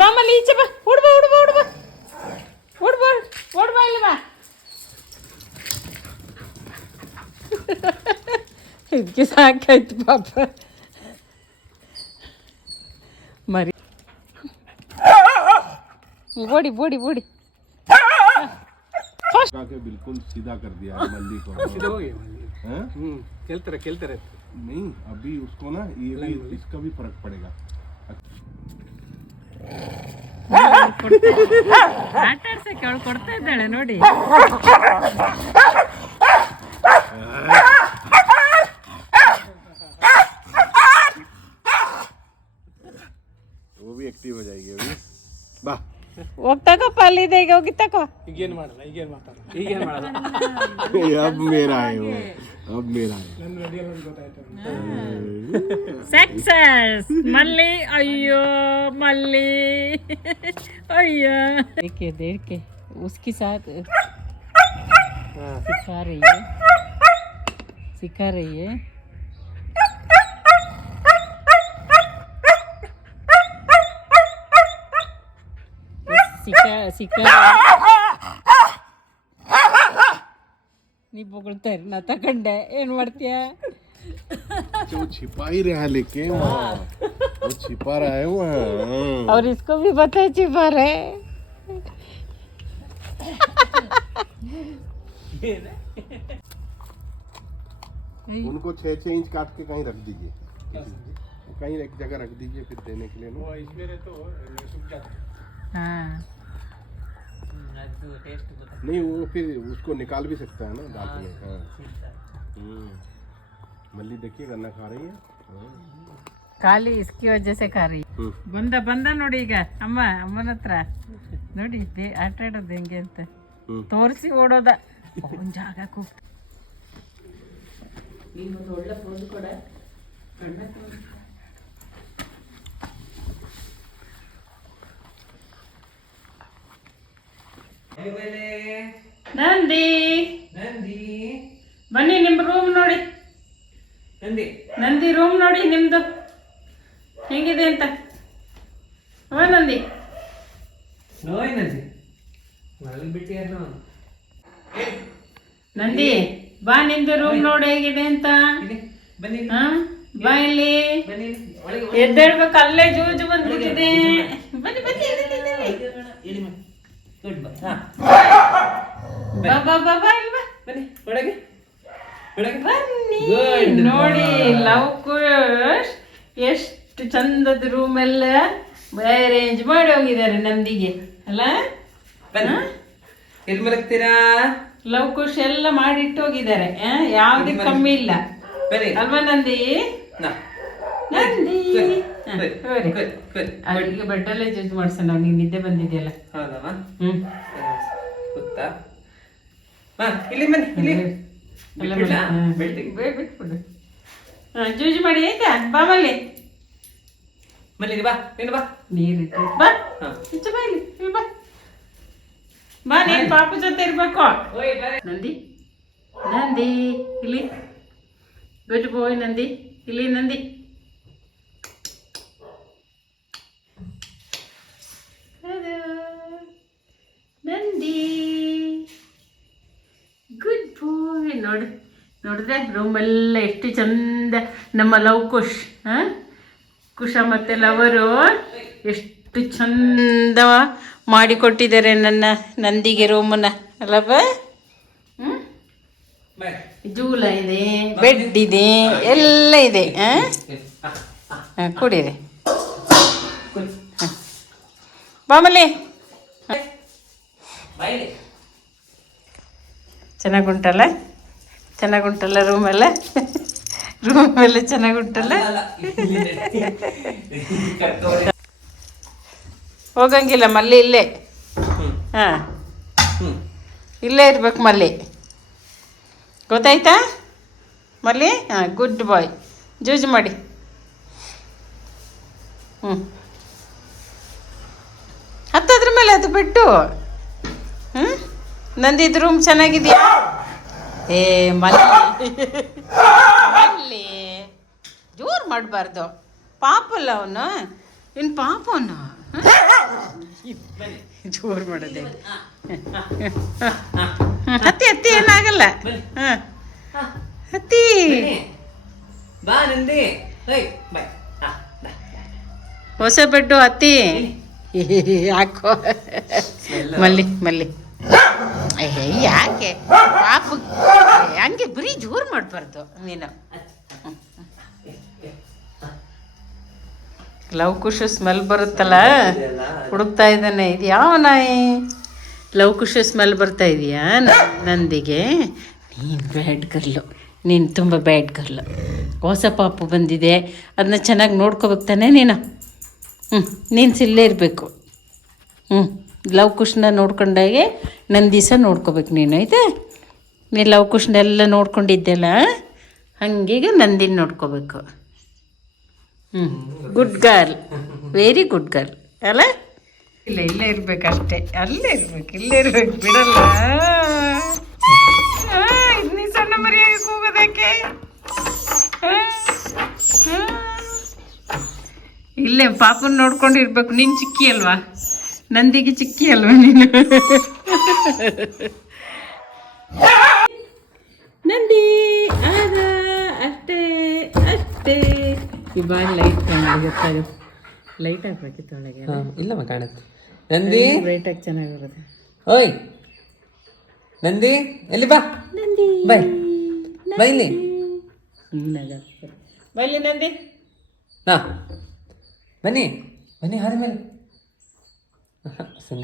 ಬಾ ಮಲ್ಲಿ ಈಚೆ ಬಾ. ಓಡ್ಬಾ ಓಡ್ಬಾ ಓಡ್ಬಾ ಓಡ್ಬಾ ಓಡ್ಬಾ ಇಲ್ಲಿ ಬಾ. ಇದಕ್ಕೆ ಸಾಕಾಯ್ತು ಪಾಪ ಮರಿ. ಓಡಿ ಓಡಿ ಓಡಿ. बिल्कुल सीधा कर दिया है मल्ली को. सीधा हो गया मल्ली. खेलते रहते नहीं. अभी उसको ना ये भी इसका भी फर्क पड़ेगा. ಆಟ ಆಡ್ಸಕ್ಕೆ ಅವಳು ಕೊಡ್ತಾ ಇದ್ದಾಳೆ ನೋಡಿ. वो भी एक्टिव हो जाएगी अभी. बा ಹೋಗ್ತಕಪ್ಪ ಅಲ್ಲಿದೆ ಈಗ ಹೋಗಿ ತಕೋ. ಈಗೇನು ಮಾಡಲ್ಲ. अब मेरा है वो. अब मेरा है. सक्सेस मल्ली. अयो मल्ली अयो. देख के उसके साथ सिखा रही है. ಸಿಕ್ಕ ನೀ ಬೊಗಳ್ತಾರೆ ನಾ ತಗೊಂಡೆ ಏನು ಮಾಡ್ತೀಯ. वो छिपा ही रहा लेके वो छिपा रहा है वो. और इसको भी पता है छिपा रहे. उनको 6-6 इंच काट के कहीं रख दीजिए. कहीं एक जगह रख दीजिए फिर देने के लिए. वो इसमें तो सूख जाता है. हाँ नहीं वो फिर उसको निकाल भी सकता है ना दांत में. हाँ मल्ली देखिए गन्ना खा रही है. ಖಾಲಿ ಇಸ್ಕಿ ವಜೆ ಸೆ ಖಾ ರही. ಬಂದ ನೋಡಿ ಈಗ ಅಮ್ಮನ ಹತ್ರ ನೋಡಿ ಆಟ ಆಡೋದು ಹೆಂಗೆ ಅಂತ ತೋರಿಸಿ ಓಡೋದ. ಒಂದು ಜಾಗಕ್ಕೆ ಹೋಗ್ತ ನಿಮ್ಮದು ಒಳ್ಳೆ ಪೋಸ್ ಕೊಡ. ನಂದಿ ಬನ್ನಿ ನಿಮ್ಮ ರೂಮ್ ನೋಡಿ. ನಂದಿ ರೂಮ್ ನೋಡಿ ನಿಮ್ದು ಹೇಗಿದೆ ಅಂತ. ನಂದಿ ನಂದಿ ಬಾ ನಿಮ್ದು ರೂಮ್ ನೋಡಿ ಹೇಗಿದೆ ಅಂತ. ಬಾ ಇಲ್ಲಿ ಎದ್ದೇಳ್ಬೇಕು. ಅಲ್ಲೇ ಜೂಜು ಬಂದ್ಬಿಟ್ಟಿದೆ. ಬನ್ನಿ ಬನ್ನಿ ಬನ್ನಿ ನೋಡಿ. ಲವ್ ಕುಶ್ ಎಷ್ಟು ಚಂದದ ರೂಮ್ ಎಲ್ಲ ಅರೇಂಜ್ ಮಾಡಿ ಹೋಗಿದ್ದಾರೆ ನಂದಿಗೆ ಅಲ್ಲ. ಲವ್ ಕುಶ್ ಎಲ್ಲ ಮಾಡಿಟ್ಟು ಹೋಗಿದ್ದಾರೆ. ಯಾವ್ದಕ್ಕೆ ಕಮ್ಮಿ ಇಲ್ಲ ಅಲ್ವಾ ನಂದಿ. ನಂದಿ ಅವಳಿಗೆ ಬೆಡ್ಡಲ್ಲೇ ಜೂಜ್ ಮಾಡ್ಸೋಣ. ಅವ್ನಿಗೆ ನಿದ್ದೆ ಬಂದಿದೆಯಲ್ಲ. ಬಿಟ್ಬಿಡು. ಜೂಜು ಮಾಡಿ ಆಯ್ತಾ. ಬಾ ಮಲ್ಲಿ ನೀರಿಟ್ಟು ಬಾ. ಈಚೆ ಬಾ ಇಲ್ಲಿ ಬಾ. ಬಾ ನೀನ್ ಪಾಪು ಜೊತೆ ಇರ್ಬೇಕು. ನಂದಿ ನಂದಿ ಇಲ್ಲಿ ಗುಡ್ ಬಾಯ್. ನಂದಿ ಇಲ್ಲಿ ನಂದಿ. ನಂದಿ ಗುಡ್ ಬಾಯ್. ನೋಡಿದ್ರೆ ರೂಮೆಲ್ಲ ಎಷ್ಟು ಚಂದ. ನಮ್ಮ ಲವ್ ಕುಶ್ ಕುಶ ಮತ್ತೆ ಲವರು ಎಷ್ಟು ಚಂದ ಮಾಡಿಕೊಟ್ಟಿದ್ದಾರೆ ನನ್ನ ನಂದಿಗೆ ರೂಮನ್ನ ಅಲ್ಲಪ್ಪ. ಜೂಲ ಇದೆ, ಬೆಡ್ ಇದೆ, ಎಲ್ಲ ಇದೆ. ಕುಡೀರಿ ಬಾಮಲ್ಲಿ. ಚೆನ್ನಾಗುಂಟಲ್ಲ ರೂಮೆಲ್ಲ. ಚೆನ್ನಾಗುಂಟಲ್ಲ. ಹೋಗಂಗಿಲ್ಲ ಮಲ್ಲಿ ಇಲ್ಲೇ. ಹಾಂ ಇಲ್ಲೇ ಇರ್ಬೇಕು ಮಲ್ಲಿ. ಗೊತ್ತಾಯ್ತಾ ಮಲ್ಲಿ. ಹಾಂ ಗುಡ್ ಬಾಯ್. ಜೂಜು ಮಾಡಿ. ಹತ್ತದ್ರ ಮೇಲೆ ಅದು ಬಿಟ್ಟು. ನಂದಿದ್ದು ರೂಮ್ ಚೆನ್ನಾಗಿದೆಯಾ. ಏ ಮಲ್ಲಿ ಜೋರು ಮಾಡಬಾರ್ದು. ಪಾಪಲ್ಲ ಅವನು, ಇನ್ನು ಪಾಪ ಅವನು. ಜೋರು ಮಾಡೋದೆ. ಹತ್ತಿ ಹತ್ತಿ ಏನಾಗಲ್ಲ. ಹಾಂ ಹತ್ತಿ ಬಾ ನಂದಿ. ಹೊಸ ಬೆಡ್ಡು ಹತ್ತಿ ಯಾಕೋ ಮಲ್ಲಿ ಮಲ್ಲಿ. ಯಾಕೆ ಪಾಪ ಹಂಗೆ ಬರೀ ಜೋರು ಮಾಡಬಾರ್ದು ನೀನು. ಲವ್ ಕುಶ್ ಸ್ಮೆಲ್ ಬರುತ್ತಲ್ಲ, ಹುಡುಕ್ತಾ ಇದ್ದಾನೆ. ಇದು ಯಾವ ನಾಯಿ? ಲವ್ ಕುಶ್ ಸ್ಮೆಲ್ ಬರ್ತಾ ಇದೆಯಾ ನಂದಿಗೆ? ನೀನು ಬ್ಯಾಡ್ ಗರ್ಲು, ನೀನು ತುಂಬ ಬ್ಯಾಡ್ ಗರ್ಲು. ಹೊಸ ಪಾಪು ಬಂದಿದೆ, ಅದನ್ನ ಚೆನ್ನಾಗಿ ನೋಡ್ಕೋಬೇಕು ತಾನೆ ನೀನು. ನೀನು ಸಿಲ್ಲೇ ಇರಬೇಕು. ಲವ್ ಕುಶ್ನ ನೋಡ್ಕೊಂಡಾಗೆ ನಂದಿಸ ನೋಡ್ಕೋಬೇಕು ನೀನು. ಆಯ್ತಾ? ನೀನು ಲವ್ ಕುಶ್ನೆಲ್ಲ ನೋಡ್ಕೊಂಡಿದ್ದೆಲ್ಲ, ಹಂಗೀಗ ನಂದಿನ ನೋಡ್ಕೋಬೇಕು. Good girl, very good girl ಅಲ್ಲ? ಇಲ್ಲ, ಇಲ್ಲೇ ಇರ್ಬೇಕು ಅಷ್ಟೇ. ಅಲ್ಲೇ ಇರ್ಬೇಕು, ಇಲ್ಲೇ ಇರ್ಬೇಕು, ಬಿಡಲ್ಲ. ನೀ ಸಣ್ಣ ಮರಿಯಾಗಿ ಕೂಗೋದಕ್ಕೆ ಇಲ್ಲೇ ಪಾಪನ ನೋಡ್ಕೊಂಡು ಇರ್ಬೇಕು. ನೀನು ಚಿಕ್ಕಿ ಅಲ್ವಾ, ನಂದಿಗೆ ಚಿಕ್ಕಿ ಅಲ್ವಾ ನೀನು? ನಂದಿ ಆದ ಅಷ್ಟೇ ಅಷ್ಟೇ. ಇವಾಗ ಲೈಟ್ ಗೊತ್ತಾಗುತ್ತೆ. ಲೈಟ್ ಹಾಕ್ಬೇಕಿತ್ತು ಒಳಗೆ. ಇಲ್ಲಮ್ಮ ಕಾಣುತ್ತೆ. ನಂದಿ ಬ್ರೈಟಾಗಿ ಚೆನ್ನಾಗಿ ಬರುತ್ತೆ. ಓಯ್ ನಂದಿ, ಎಲ್ಲಿ ಬಾ. ನಂದಿ ಬಾಯ್ ಬೈಲಿ. ಬೈಲಿ ನಂದಿ. ಹಾ ಬನ್ನಿ ಬನ್ನಿ ಆದ್ಮೇಲೆ